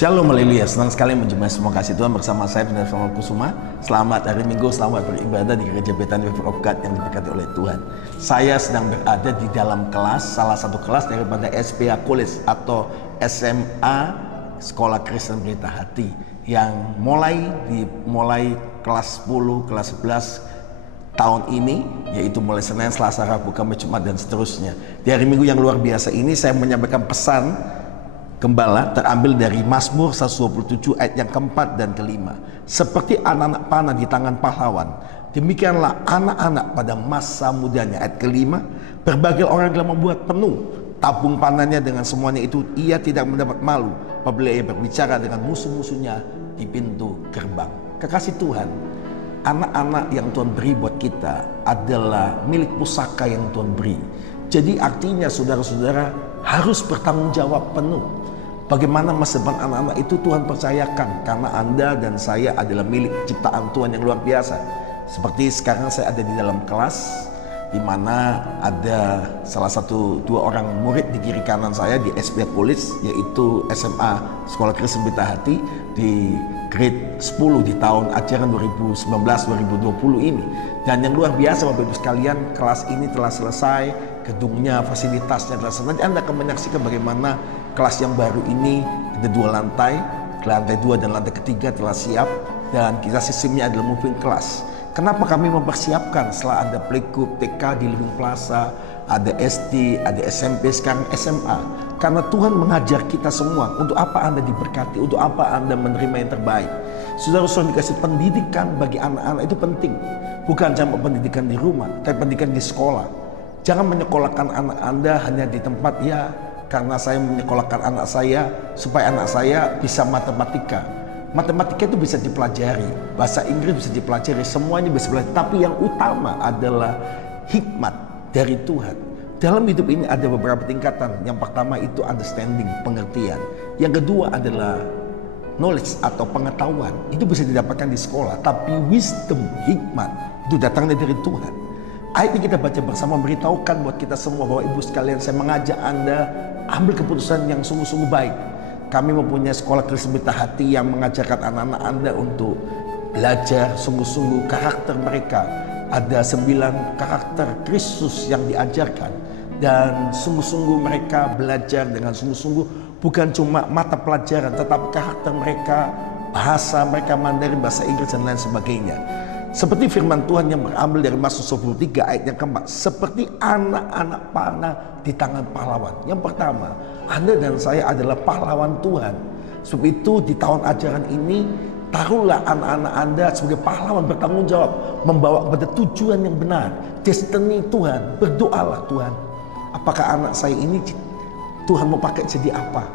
Shalom, haleluya. Senang sekali menjumpai semua kasih Tuhan bersama saya Pendeta Samuel Kusuma. Selamat hari Minggu, selamat beribadah di Gereja Bethany River of God yang diberkati oleh Tuhan. Saya sedang berada di dalam kelas, salah satu kelas daripada SPA College atau SMA Sekolah Kristen Berita Hati yang mulai kelas 10, kelas 11 tahun ini, yaitu mulai Senin, Selasa, Rabu, Kamis, Jumat, dan seterusnya. Di hari Minggu yang luar biasa ini saya menyampaikan pesan Gembala terambil dari Mazmur 127 ayat yang keempat dan kelima. Seperti anak-anak panah di tangan pahlawan, demikianlah anak-anak pada masa mudanya. Ayat kelima, berbagai orang telah membuat penuh tabung panahnya, dengan semuanya itu ia tidak mendapat malu apabila ia berbicara dengan musuh-musuhnya di pintu gerbang. Kekasih Tuhan, anak-anak yang Tuhan beri buat kita adalah milik pusaka yang Tuhan beri. Jadi artinya saudara-saudara harus bertanggung jawab penuh. Bagaimana masa depan anak-anak itu Tuhan percayakan, karena Anda dan saya adalah milik ciptaan Tuhan yang luar biasa. Seperti sekarang saya ada di dalam kelas, di mana ada salah satu dua orang murid di kiri kanan saya di SPA College, yaitu SMA Sekolah Kristen Berita Hati di grade 10 di tahun ajaran 2019-2020 ini. Dan yang luar biasa Bapak Ibu sekalian, kelas ini telah selesai, gedungnya, fasilitasnya telah selesai. Nanti Anda akan menyaksikan bagaimana kelas yang baru ini ada dua lantai 2 dan lantai ketiga telah siap, dan kita sistemnya adalah moving class. Kenapa kami mempersiapkan? Setelah ada playgroup TK di Living Plaza, ada SD, ada SMP, sekarang SMA. Karena Tuhan mengajar kita semua untuk apa Anda diberkati, untuk apa Anda menerima yang terbaik. Saudara-saudara dikasih pendidikan bagi anak-anak itu penting. Bukan cuma pendidikan di rumah, tapi pendidikan di sekolah. Jangan menyekolahkan anak Anda hanya di tempat, ya karena saya menyekolahkan anak saya supaya anak saya bisa matematika. Matematika itu bisa dipelajari, bahasa Inggris bisa dipelajari, semuanya bisa belajar. Tapi yang utama adalah hikmat dari Tuhan. Dalam hidup ini ada beberapa tingkatan. Yang pertama itu understanding, pengertian. Yang kedua adalah knowledge atau pengetahuan. Itu bisa didapatkan di sekolah. Tapi wisdom, hikmat, itu datangnya dari Tuhan. Ayat yang kita baca bersama memberitahukan buat kita semua bahwa Ibu sekalian, saya mengajak Anda ambil keputusan yang sungguh-sungguh baik. Kami mempunyai sekolah Kristen Berita Hati yang mengajarkan anak-anak Anda untuk belajar sungguh-sungguh karakter mereka. Ada 9 karakter Kristus yang diajarkan, dan sungguh-sungguh mereka belajar dengan sungguh-sungguh, bukan cuma mata pelajaran, tetapi karakter mereka, bahasa mereka, Mandarin, bahasa Inggris, dan lain sebagainya. Seperti firman Tuhan yang berambil dari Mazmur 23 ayat yang keempat, seperti anak-anak panah di tangan pahlawan. Yang pertama, Anda dan saya adalah pahlawan Tuhan. Sebab itu di tahun ajaran ini, taruhlah anak-anak Anda sebagai pahlawan, bertanggung jawab, membawa kepada tujuan yang benar, destiny Tuhan. Berdoalah, Tuhan, apakah anak saya ini Tuhan mau pakai jadi apa?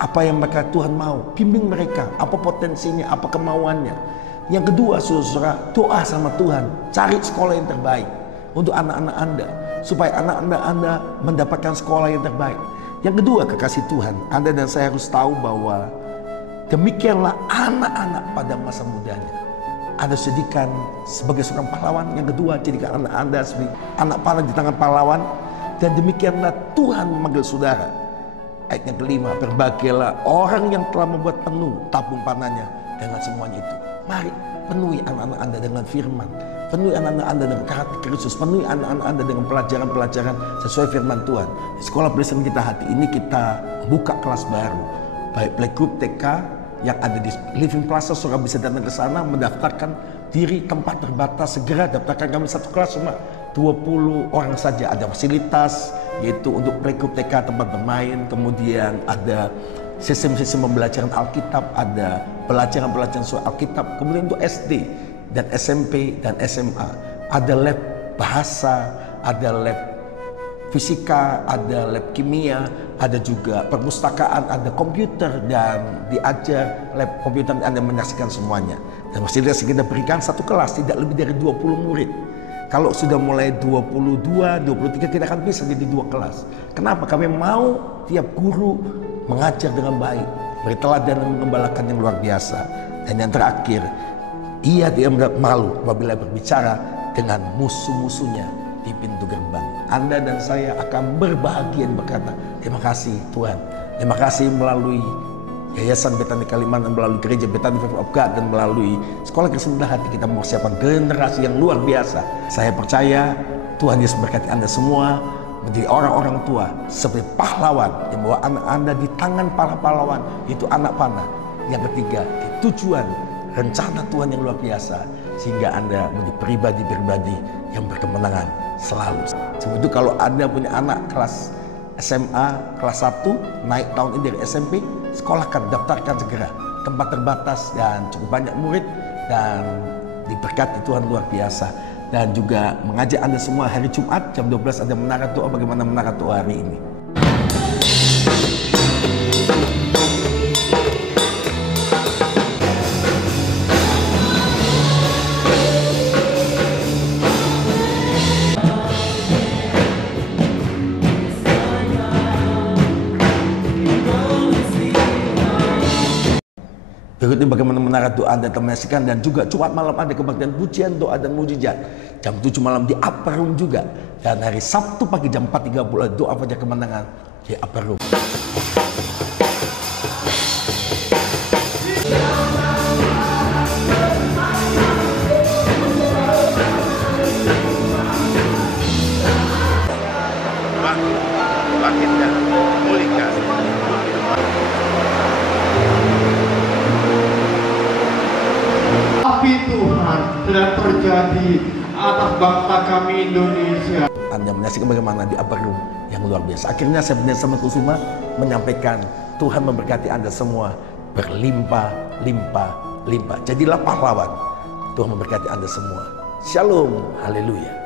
Apa yang mereka Tuhan mau? Bimbing mereka, apa potensinya, apa kemauannya. Yang kedua, saudara, doa sama Tuhan, cari sekolah yang terbaik untuk anak-anak Anda, supaya anak-anak Anda mendapatkan sekolah yang terbaik. Yang kedua, kekasih Tuhan, Anda dan saya harus tahu bahwa demikianlah anak-anak pada masa mudanya. Anda jadikan sebagai seorang pahlawan. Yang kedua, jadikan anak Anda sebagai anak panah di tangan pahlawan. Dan demikianlah Tuhan memanggil saudara. Ayat yang kelima, berbagailah orang yang telah membuat penuh tabung panahnya dengan semuanya itu. Mari penuhi anak-anak Anda dengan firman, penuhi anak-anak Anda dengan karakter Kristus, penuhi anak-anak Anda dengan pelajaran-pelajaran sesuai firman Tuhan. Di Sekolah Kristen Berita Hati ini kita buka kelas baru, baik playgroup TK yang ada di Living Plaza. Saudara bisa datang ke sana, mendaftarkan diri, tempat terbatas, segera daftarkan. Kami satu kelas cuma 20 orang saja. Ada fasilitas, yaitu untuk playgroup TK, tempat bermain, kemudian ada sistem-sistem pembelajaran Alkitab, ada pelajaran-pelajaran soal Alkitab. Kemudian untuk SD dan SMP dan SMA ada lab bahasa, ada lab fisika, ada lab kimia, ada juga perpustakaan, ada komputer, dan diajar lab komputer. Anda menyaksikan semuanya. Dan fasilitas yang kita berikan satu kelas tidak lebih dari 20 murid. Kalau sudah mulai 22, 23 kita akan bisa jadi 2 kelas. Kenapa? Kami mau tiap guru mengajar dengan baik, berteladan dan mengembalakan yang luar biasa. Dan yang terakhir, ia tidak mendapat malu apabila berbicara dengan musuh-musuhnya di pintu gerbang. Anda dan saya akan berbahagia berkata, terima kasih Tuhan, terima kasih melalui Yayasan Betani Kalimantan, melalui gereja Betani Favor of God, dan melalui sekolah Kristen Hati, kita mempersiapkan generasi yang luar biasa. Saya percaya Tuhan Yesus berkati Anda semua menjadi orang-orang tua seperti pahlawan yang membawa anak Anda di tangan para pahlawan, itu anak panah. Yang ketiga, tujuan rencana Tuhan yang luar biasa, sehingga Anda menjadi pribadi-pribadi yang berkemenangan selalu. Sebab itu kalau Anda punya anak kelas SMA kelas 1 naik tahun ini dari SMP, sekolahkan, daftarkan segera. Tempat terbatas dan cukup banyak murid, dan diberkati Tuhan luar biasa. Dan juga mengajak Anda semua hari Jumat jam 12 ada menara doa. Bagaimana menara doa hari ini? Berikutnya bagaimana menara doa Anda menyaksikan, dan juga Jumat malam ada kebaktian pujian, doa dan mujizat jam 7 malam di Upper Room juga, dan hari Sabtu pagi jam 4.30 doa fajar kemenangan di Upper Room. Bangkit dan pulihkan. Tapi Tuhan sedang terjadi atas bangsa kami Indonesia. Anda menyaksikan bagaimana di Upper Room yang luar biasa. Akhirnya saya Pendeta Samuel Kusuma menyampaikan Tuhan memberkati Anda semua berlimpah-limpah-limpah. Jadilah pahlawan. Tuhan memberkati Anda semua. Shalom, haleluya.